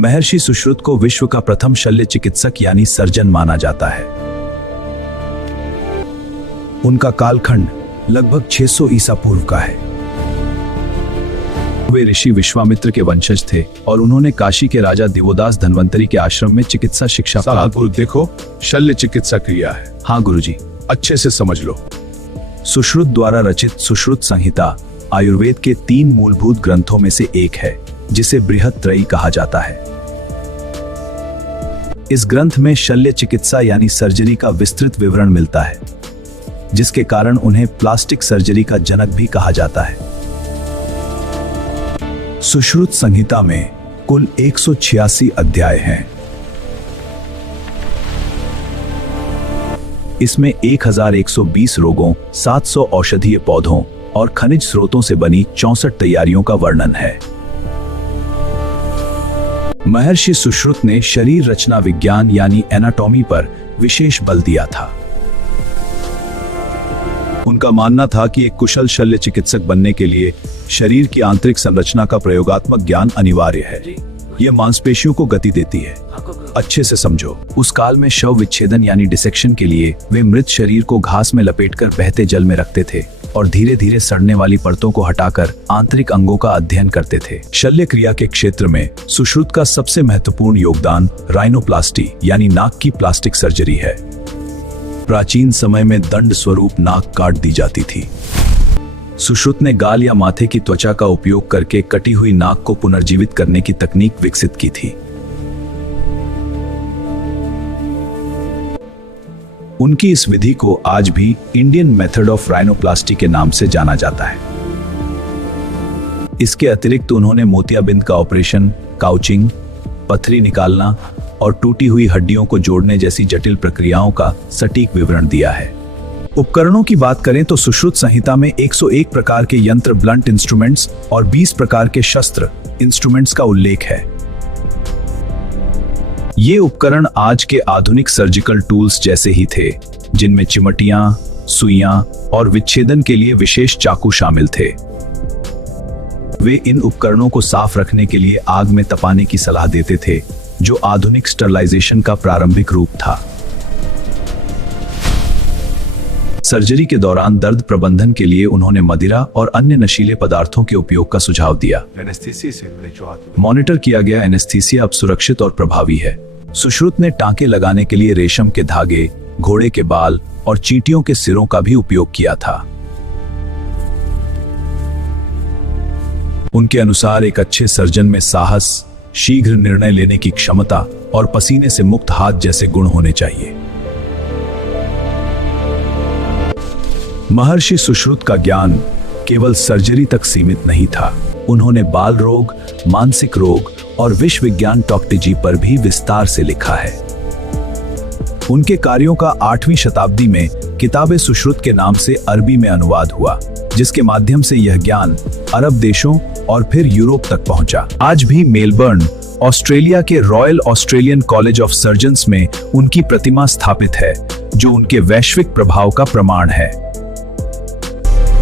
महर्षि सुश्रुत को विश्व का प्रथम शल्य चिकित्सक यानी सर्जन माना जाता है। उनका कालखंड लगभग 600 ईसा पूर्व का है। वे ऋषि विश्वामित्र के वंशज थे और उन्होंने काशी के राजा दिवोदास धन्वंतरी के आश्रम में चिकित्सा शिक्षा प्राप्त। गुरु देखो, शल्य चिकित्सा क्रिया है। हाँ गुरुजी, अच्छे से समझ लो। सुश्रुत द्वारा रचित सुश्रुत संहिता आयुर्वेद के 3 मूलभूत ग्रंथों में से एक है, जिसे बृहत्त्रयी कहा जाता है। इस ग्रंथ में शल्य चिकित्सा यानी सर्जरी का विस्तृत विवरण मिलता है, जिसके कारण उन्हें प्लास्टिक सर्जरी का जनक भी कहा जाता है। सुश्रुत संहिता में कुल 186 अध्याय हैं। इसमें 1120 रोगों, 700 औषधीय पौधों और खनिज स्रोतों से बनी 64 तैयारियों का वर्णन है। महर्षि सुश्रुत ने शरीर रचना विज्ञान यानी एनाटॉमी पर विशेष बल दिया था। उनका मानना था कि एक कुशल शल्य चिकित्सक बनने के लिए शरीर की आंतरिक संरचना का प्रयोगात्मक ज्ञान अनिवार्य है। यह मांसपेशियों को गति देती है। अच्छे से समझो, उस काल में शव विच्छेदन यानी डिसेक्शन के लिए वे मृत शरीर को घास में लपेटकर बहते जल में रखते थे और धीरे धीरे सड़ने वाली परतों को हटाकर आंतरिक अंगों का अध्ययन करते थे। शल्य क्रिया के क्षेत्र में सुश्रुत का सबसे महत्वपूर्ण योगदान राइनोप्लास्टी यानी नाक की प्लास्टिक सर्जरी है। प्राचीन समय में दंड स्वरूप नाक काट दी जाती थी। सुश्रुत ने गाल या माथे की त्वचा का उपयोग करके कटी हुई नाक को पुनर्जीवित करने की तकनीक विकसित की थी। उनकी इस विधि को आज भी इंडियन मेथड ऑफ राइनोप्लास्टी के नाम से जाना जाता है। इसके अतिरिक्त उन्होंने मोतियाबिंद का ऑपरेशन, काउचिंग, पथरी निकालना और टूटी हुई हड्डियों को जोड़ने जैसी जटिल प्रक्रियाओं का सटीक विवरण दिया है। उपकरणों की बात करें तो सुश्रुत संहिता में 101 प्रकार के यंत्र ब्लंट इंस्ट्रूमेंट्स और 20 प्रकार के शस्त्र इंस्ट्रूमेंट्स का उल्लेख है। ये उपकरण आज के आधुनिक सर्जिकल टूल्स जैसे ही थे, जिनमें चिमटियां, सुइयां और विच्छेदन के लिए विशेष चाकू शामिल थे। वे इन उपकरणों को साफ रखने के लिए आग में तपाने की सलाह देते थे, जो आधुनिक स्टरलाइजेशन का प्रारंभिक रूप था। सर्जरी के दौरान दर्द प्रबंधन के लिए उन्होंने मदिरा और अन्य नशीले पदार्थों के उपयोग का सुझाव दिया। मॉनिटर किया गया एनेस्थीसिया अब सुरक्षित और प्रभावी है। सुश्रुत ने टांके लगाने के लिए रेशम के धागे, घोड़े के बाल और चींटियों के सिरों का भी उपयोग किया था। उनके अनुसार एक अच्छे सर्जन में साहस, शीघ्र निर्णय लेने की क्षमता और पसीने से मुक्त हाथ जैसे गुण होने चाहिए। महर्षि सुश्रुत का ज्ञान केवल सर्जरी तक सीमित नहीं था। उन्होंने बाल रोग, मानसिक रोग और विश्व विज्ञान टॉक्टिजी पर भी विस्तार से लिखा है। उनके कार्यों का 8वीं शताब्दी में किताबे सुश्रुत के नाम से अरबी में अनुवाद हुआ, जिसके माध्यम से यह ज्ञान अरब देशों और फिर यूरोप तक पहुंचा। आज भी मेलबर्न, ऑस्ट्रेलिया के royal Australian college of surgeons में उनकी प्रतिमा स्थापित है, जो उनके वैश्विक प्रभाव का प्रमाण है।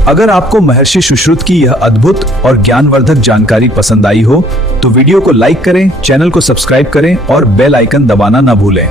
अगर आपको महर्षि सुश्रुत की यह अद्भुत और ज्ञानवर्धक जानकारी पसंद आई हो, तो वीडियो को लाइक करें, चैनल को सब्सक्राइब करें और बेल आइकन दबाना न भूलें।